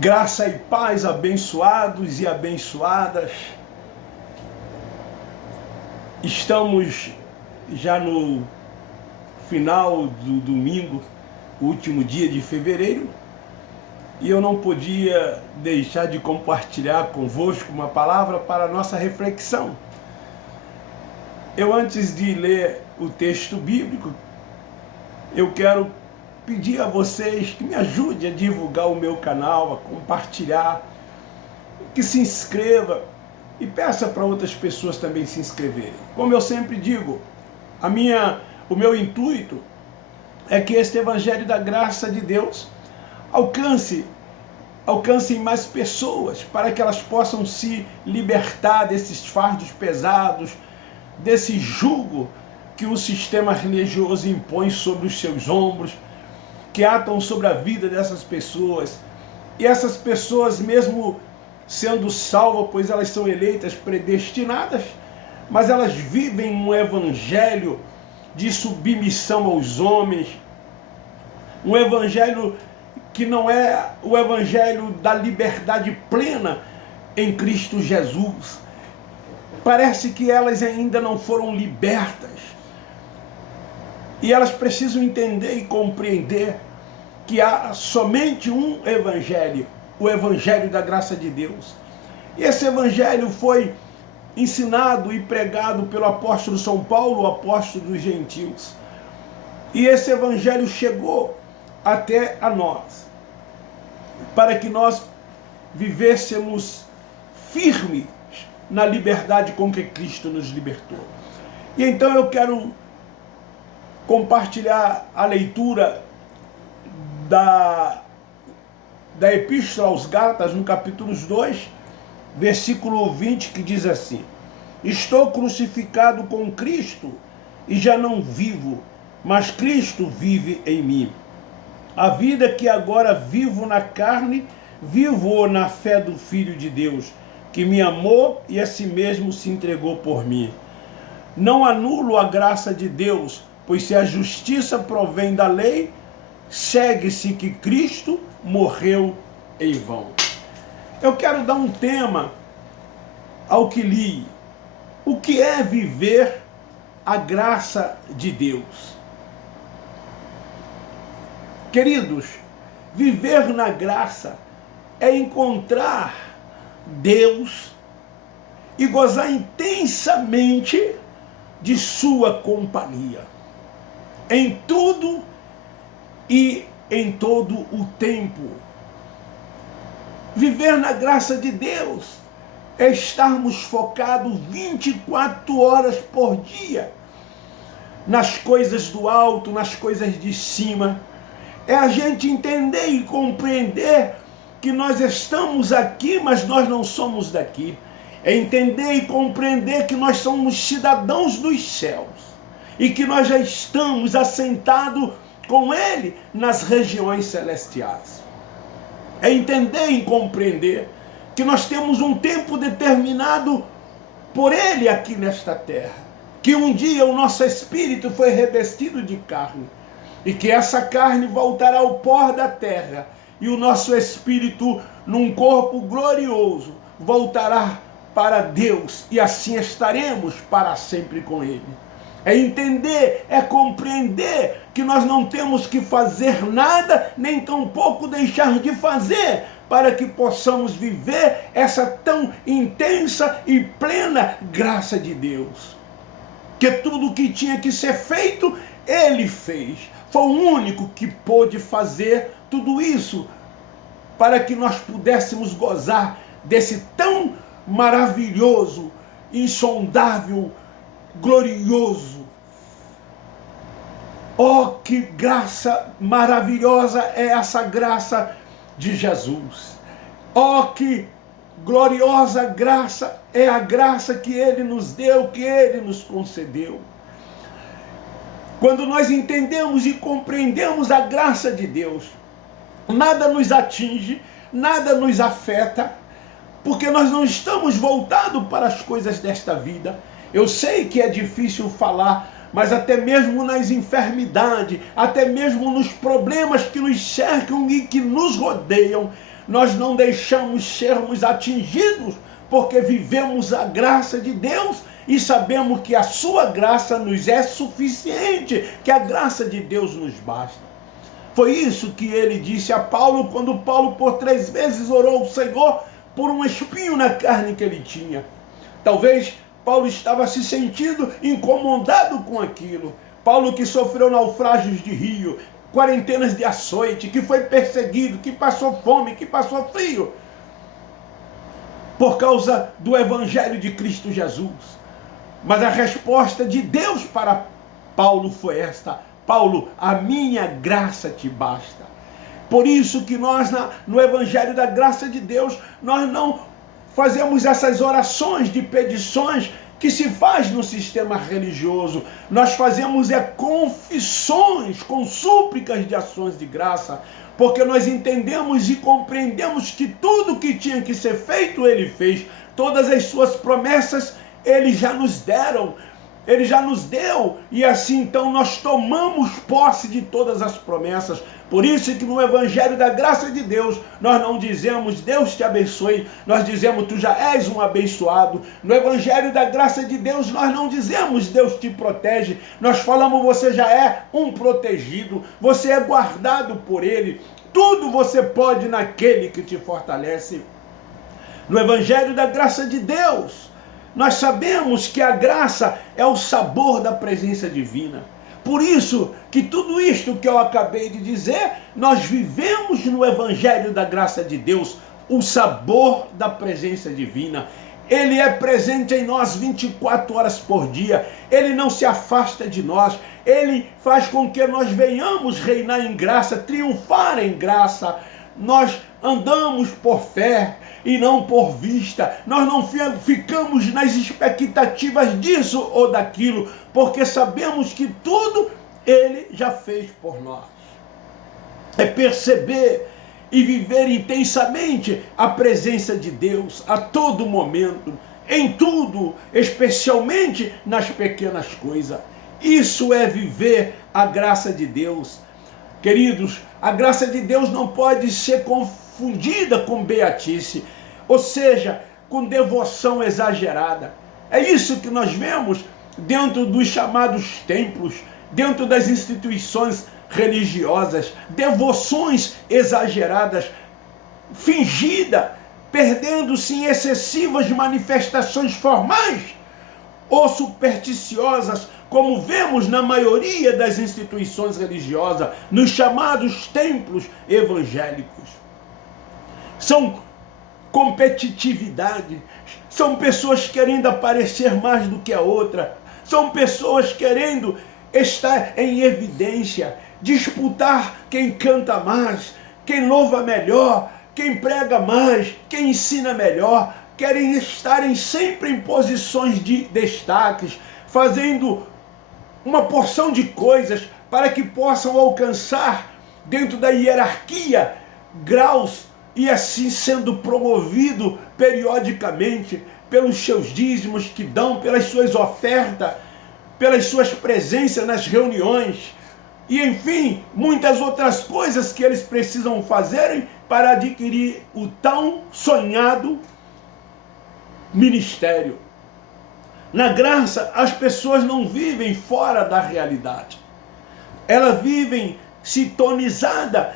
Graça e paz, abençoados e abençoadas. Estamos já no final do domingo, último dia de fevereiro, e eu não podia deixar de compartilhar convosco uma palavra para a nossa reflexão. Antes de ler o texto bíblico, eu quero pedir a vocês que me ajudem a divulgar o meu canal, a compartilhar, que se inscreva e peça para outras pessoas também se inscreverem. Como eu sempre digo, o meu intuito é que este Evangelho da Graça de Deus alcance mais pessoas, para que elas possam se libertar desses fardos pesados, desse jugo que o sistema religioso impõe sobre os seus ombros, que atam sobre a vida dessas pessoas. E essas pessoas, mesmo sendo salvas, pois elas são eleitas, predestinadas, mas elas vivem um evangelho de submissão aos homens, um evangelho que não é o evangelho da liberdade plena em Cristo Jesus. Parece que elas ainda não foram libertas. E elas precisam entender e compreender que há somente um evangelho, o evangelho da graça de Deus. E esse evangelho foi ensinado e pregado pelo apóstolo São Paulo, o apóstolo dos gentios. E esse evangelho chegou até a nós, para que nós vivêssemos firmes na liberdade com que Cristo nos libertou. E então eu quero compartilhar a leitura da Epístola aos Gálatas, no capítulo 2, versículo 20, que diz assim: estou crucificado com Cristo e já não vivo, mas Cristo vive em mim. A vida que agora vivo na carne, vivo na fé do Filho de Deus, que me amou e a si mesmo se entregou por mim. Não anulo a graça de Deus, pois se a justiça provém da lei, segue-se que Cristo morreu em vão. Eu quero dar um tema ao que li. O que é viver a graça de Deus? Queridos, viver na graça é encontrar Deus e gozar intensamente de sua companhia, em tudo e em todo o tempo. Viver na graça de Deus é estarmos focados 24 horas por dia nas coisas do alto, nas coisas de cima. É a gente entender e compreender que nós estamos aqui, mas nós não somos daqui. É entender e compreender que nós somos cidadãos dos céus e que nós já estamos assentados com Ele nas regiões celestiais. É entender e compreender que nós temos um tempo determinado por Ele aqui nesta terra, que um dia o nosso espírito foi revestido de carne e que essa carne voltará ao pó da terra e o nosso espírito, num corpo glorioso, voltará para Deus e assim estaremos para sempre com Ele. É entender, é compreender que nós não temos que fazer nada, nem tampouco deixar de fazer, para que possamos viver essa tão intensa e plena graça de Deus. Que tudo que tinha que ser feito, Ele fez. Foi o único que pôde fazer tudo isso, para que nós pudéssemos gozar desse tão maravilhoso, insondável, glorioso. Oh, que graça maravilhosa é essa graça de Jesus. Oh, que gloriosa graça é a graça que Ele nos deu, que Ele nos concedeu. Quando nós entendemos e compreendemos a graça de Deus, nada nos atinge, nada nos afeta, porque nós não estamos voltados para as coisas desta vida. Eu sei que é difícil falar, mas até mesmo nas enfermidades, até mesmo nos problemas que nos cercam e que nos rodeiam, nós não deixamos sermos atingidos, porque vivemos a graça de Deus e sabemos que a sua graça nos é suficiente, que a graça de Deus nos basta. Foi isso que ele disse a Paulo, quando Paulo por 3 vezes orou ao Senhor por um espinho na carne que ele tinha. Talvez Paulo estava se sentindo incomodado com aquilo. Paulo que sofreu naufrágios de rio, quarentenas de açoite, que foi perseguido, que passou fome, que passou frio, por causa do Evangelho de Cristo Jesus. Mas a resposta de Deus para Paulo foi esta: Paulo, a minha graça te basta. Por isso que nós, no Evangelho da Graça de Deus, nós não fazemos essas orações de petições que se faz no sistema religioso. Nós fazemos confissões com súplicas de ações de graça, porque nós entendemos e compreendemos que tudo que tinha que ser feito, ele fez. Todas as suas promessas, ele já nos deram. Ele já nos deu, e assim então nós tomamos posse de todas as promessas. Por isso que no Evangelho da Graça de Deus, nós não dizemos Deus te abençoe, nós dizemos tu já és um abençoado. No Evangelho da Graça de Deus, nós não dizemos Deus te protege, nós falamos você já é um protegido, você é guardado por Ele, tudo você pode naquele que te fortalece. No Evangelho da Graça de Deus, nós sabemos que a graça é o sabor da presença divina. Por isso que tudo isto que eu acabei de dizer, nós vivemos no Evangelho da Graça de Deus, o sabor da presença divina. Ele é presente em nós 24 horas por dia, ele não se afasta de nós, ele faz com que nós venhamos reinar em graça, triunfar em graça. Nós andamos por fé e não por vista. Nós não ficamos nas expectativas disso ou daquilo, porque sabemos que tudo ele já fez por nós. É perceber e viver intensamente a presença de Deus a todo momento, em tudo, especialmente nas pequenas coisas. Isso é viver a graça de Deus. Queridos, a graça de Deus não pode ser confundida com beatice, ou seja, com devoção exagerada. É isso que nós vemos dentro dos chamados templos, dentro das instituições religiosas, devoções exageradas, fingida, perdendo-se em excessivas manifestações formais ou supersticiosas, como vemos na maioria das instituições religiosas, nos chamados templos evangélicos. São competitividade, são pessoas querendo aparecer mais do que a outra, são pessoas querendo estar em evidência, disputar quem canta mais, quem louva melhor, quem prega mais, quem ensina melhor, querem estarem sempre em posições de destaques, fazendo uma porção de coisas para que possam alcançar dentro da hierarquia graus e assim sendo promovido periodicamente pelos seus dízimos que dão, pelas suas ofertas, pelas suas presenças nas reuniões e enfim, muitas outras coisas que eles precisam fazerem para adquirir o tão sonhado ministério. Na graça, as pessoas não vivem fora da realidade. Elas vivem sintonizadas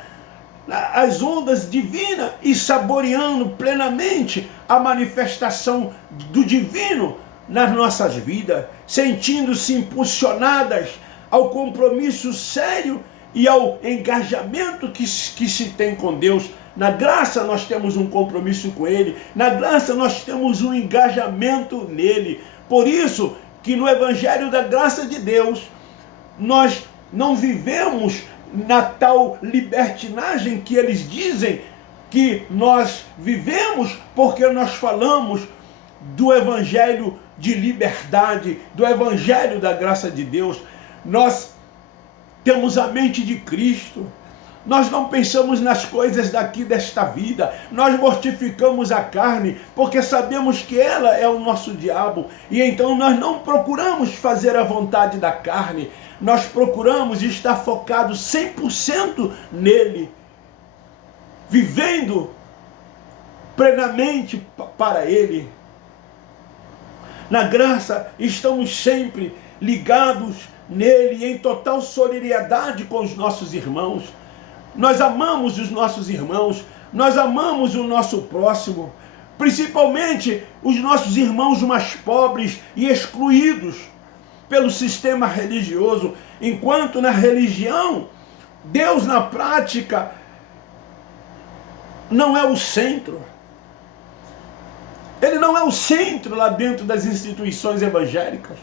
às ondas divinas e saboreando plenamente a manifestação do divino nas nossas vidas, sentindo-se impulsionadas ao compromisso sério e ao engajamento que se tem com Deus. Na graça nós temos um compromisso com Ele, na graça nós temos um engajamento nele. Por isso que no Evangelho da Graça de Deus, nós não vivemos na tal libertinagem que eles dizem que nós vivemos, porque nós falamos do Evangelho de liberdade, do Evangelho da Graça de Deus. Nós temos a mente de Cristo. Nós não pensamos nas coisas daqui desta vida, nós mortificamos a carne, porque sabemos que ela é o nosso diabo, e então nós não procuramos fazer a vontade da carne, nós procuramos estar focados 100% nele, vivendo plenamente para Ele. Na graça, estamos sempre ligados nele, em total solidariedade com os nossos irmãos. Nós amamos os nossos irmãos, nós amamos o nosso próximo, principalmente os nossos irmãos mais pobres e excluídos pelo sistema religioso, enquanto na religião, Deus na prática não é o centro. Ele não é o centro lá dentro das instituições evangélicas.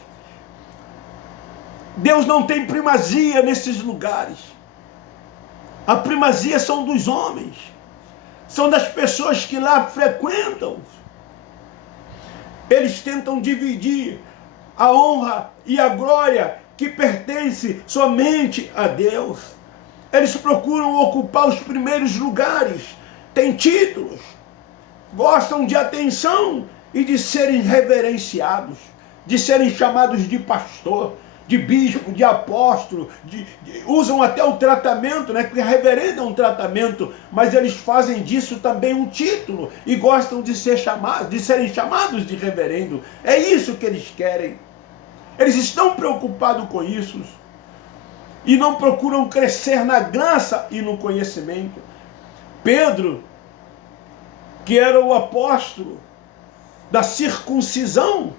Deus não tem primazia nesses lugares. A primazia são dos homens, são das pessoas que lá frequentam. Eles tentam dividir a honra e a glória que pertence somente a Deus. Eles procuram ocupar os primeiros lugares, têm títulos, gostam de atenção e de serem reverenciados, de serem chamados de pastor, de bispo, de apóstolo, usam até o tratamento, né? Porque reverendo é um tratamento, mas eles fazem disso também um título e gostam de serem chamados de reverendo. É isso que eles querem. Eles estão preocupados com isso e não procuram crescer na graça e no conhecimento. Pedro, que era o apóstolo da circuncisão,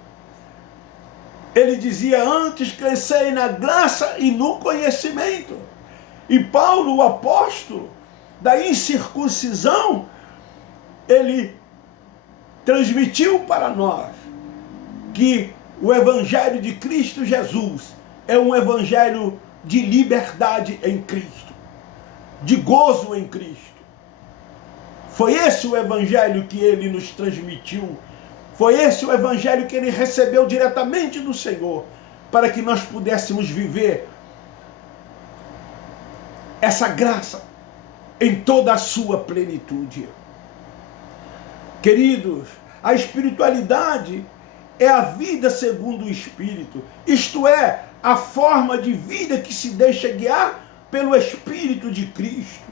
ele dizia: antes crescei na graça e no conhecimento. E Paulo, o apóstolo da incircuncisão, ele transmitiu para nós que o evangelho de Cristo Jesus é um evangelho de liberdade em Cristo, de gozo em Cristo. Foi esse o evangelho que ele nos transmitiu. Foi esse o evangelho que ele recebeu diretamente do Senhor, para que nós pudéssemos viver essa graça em toda a sua plenitude. Queridos, a espiritualidade é a vida segundo o Espírito, isto é, a forma de vida que se deixa guiar pelo Espírito de Cristo.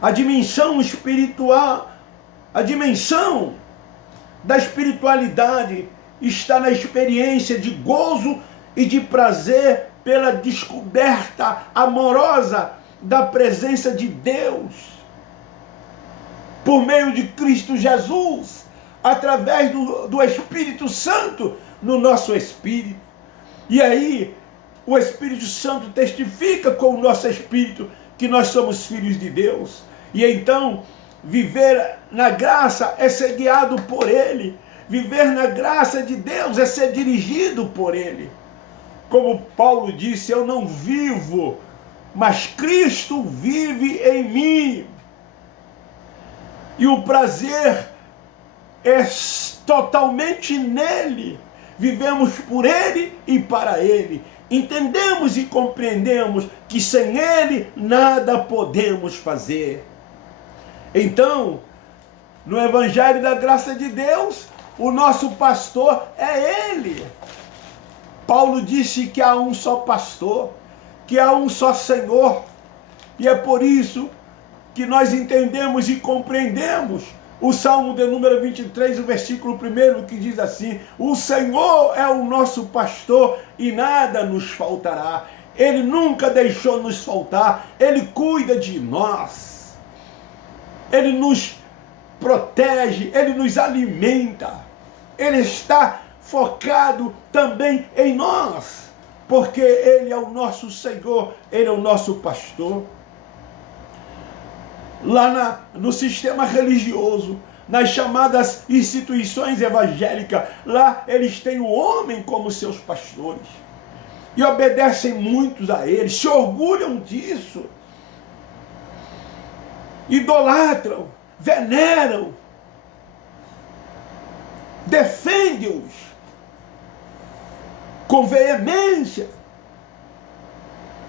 A dimensão espiritual, a dimensão da espiritualidade está na experiência de gozo e de prazer pela descoberta amorosa da presença de Deus por meio de Cristo Jesus, através do Espírito Santo no nosso espírito. E aí o Espírito Santo testifica com o nosso espírito que nós somos filhos de Deus. E então viver na graça é ser guiado por Ele. Viver na graça de Deus é ser dirigido por Ele. Como Paulo disse: eu não vivo, mas Cristo vive em mim. E o prazer é totalmente nele. Vivemos por Ele e para Ele. Entendemos e compreendemos que sem Ele nada podemos fazer. Então, no Evangelho da Graça de Deus, o nosso pastor é Ele. Paulo disse que há um só pastor, que há um só Senhor. E é por isso que nós entendemos e compreendemos o Salmo de número 23, o versículo 1, que diz assim: o Senhor é o nosso pastor e nada nos faltará. Ele nunca deixou nos faltar, Ele cuida de nós. Ele nos protege, Ele nos alimenta. Ele está focado também em nós, porque Ele é o nosso Senhor, Ele é o nosso pastor. Lá no sistema religioso, nas chamadas instituições evangélicas, lá eles têm o homem como seus pastores. E obedecem muitos a eles, se orgulham disso. Idolatram, veneram, defendem-os com veemência,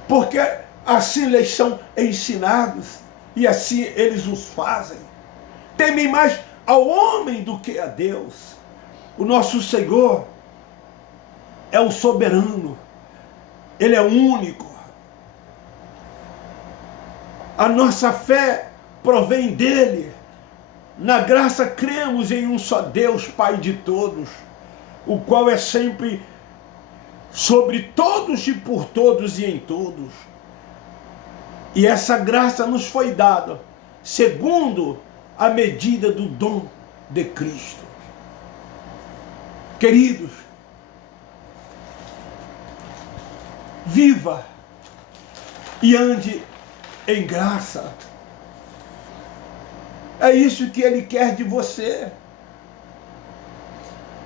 porque assim lhes são ensinados e assim eles os fazem. Temem mais ao homem do que a Deus. O nosso Senhor é o soberano, Ele é único. A nossa fé provém dele. Na graça cremos em um só Deus, Pai de todos, o qual é sempre sobre todos e por todos e em todos. E essa graça nos foi dada segundo a medida do dom de Cristo. Queridos, viva e ande em graça. É isso que Ele quer de você.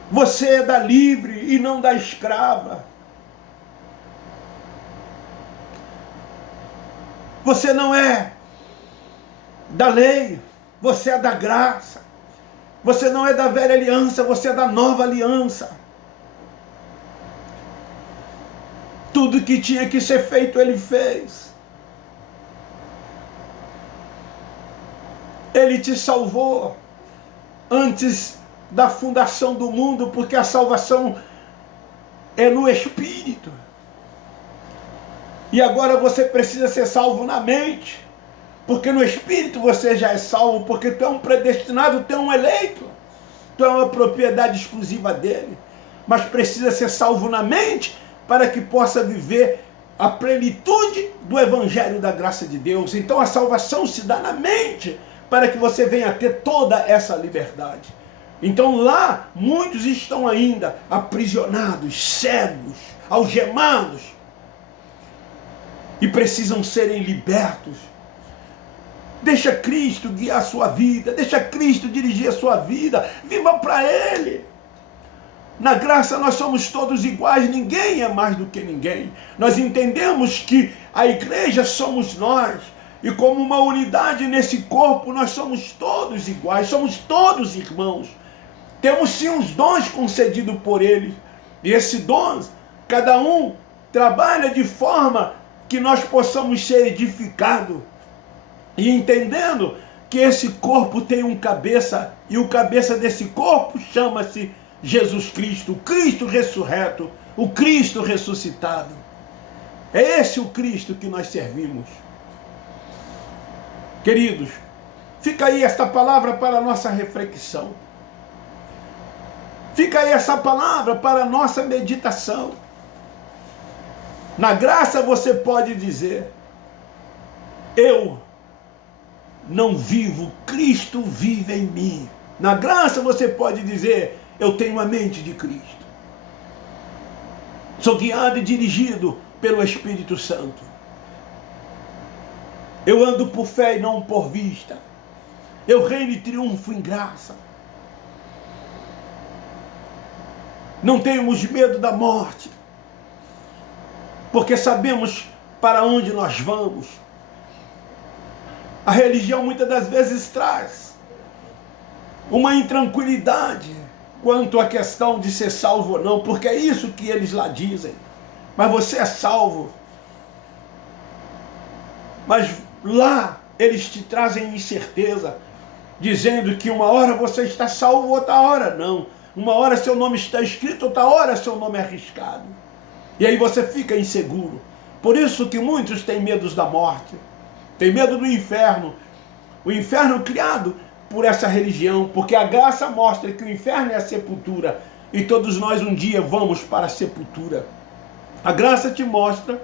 Você é da livre e não da escrava. Você não é da lei, você é da graça. Você não é da velha aliança, você é da nova aliança. Tudo que tinha que ser feito, Ele fez. Ele te salvou antes da fundação do mundo, porque a salvação é no Espírito. E agora você precisa ser salvo na mente, porque no Espírito você já é salvo, porque tu é um predestinado, tu é um eleito, tu é uma propriedade exclusiva dele. Mas precisa ser salvo na mente, para que possa viver a plenitude do Evangelho da graça de Deus. Então a salvação se dá na mente, para que você venha a ter toda essa liberdade. Então lá, muitos estão ainda aprisionados, cegos, algemados, e precisam serem libertos. Deixa Cristo guiar a sua vida, deixa Cristo dirigir a sua vida, viva para Ele. Na graça nós somos todos iguais, ninguém é mais do que ninguém. Nós entendemos que a igreja somos nós, e como uma unidade nesse corpo, nós somos todos iguais, somos todos irmãos. Temos sim os dons concedidos por Ele, e esses dons, cada um trabalha de forma que nós possamos ser edificados, e entendendo que esse corpo tem um cabeça, e o cabeça desse corpo chama-se Jesus Cristo, o Cristo ressurreto, o Cristo ressuscitado. É esse o Cristo que nós servimos. Queridos, fica aí esta palavra para a nossa reflexão. Fica aí essa palavra para a nossa meditação. Na graça você pode dizer: eu não vivo, Cristo vive em mim. Na graça você pode dizer: eu tenho a mente de Cristo. Sou guiado e dirigido pelo Espírito Santo. Eu ando por fé e não por vista. Eu reino e triunfo em graça. Não temos medo da morte, porque sabemos para onde nós vamos. A religião muitas das vezes traz uma intranquilidade quanto à questão de ser salvo ou não, porque é isso que eles lá dizem. Mas você é salvo. Mas lá eles te trazem incerteza, dizendo que uma hora você está salvo, outra hora não. Uma hora seu nome está escrito, outra hora seu nome é arriscado. E aí você fica inseguro. Por isso que muitos têm medo da morte, têm medo do inferno. O inferno criado por essa religião, porque a graça mostra que o inferno é a sepultura, e todos nós um dia vamos para a sepultura. A graça te mostra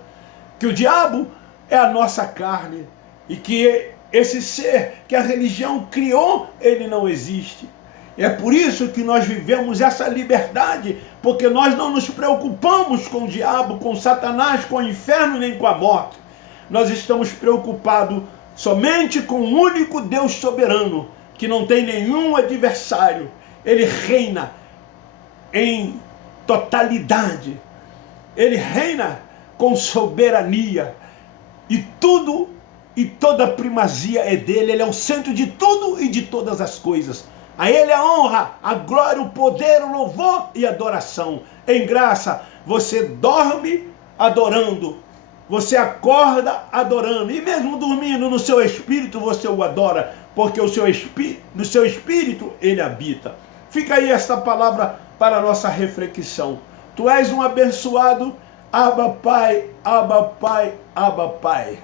que o diabo é a nossa carne, e que esse ser que a religião criou, ele não existe. É por isso que nós vivemos essa liberdade, porque nós não nos preocupamos com o diabo, com Satanás, com o inferno, nem com a morte. Nós estamos preocupados somente com o único Deus soberano, que não tem nenhum adversário. Ele reina em totalidade. Ele reina com soberania. E tudo e toda a primazia é dele. Ele é o centro de tudo e de todas as coisas. A Ele a honra, a glória, o poder, o louvor e a adoração. Em graça, você dorme adorando, você acorda adorando, e mesmo dormindo no seu espírito você o adora, porque no seu espírito Ele habita. Fica aí esta palavra para a nossa reflexão. Tu és um abençoado. Abba Pai, Abba Pai, Abba Pai.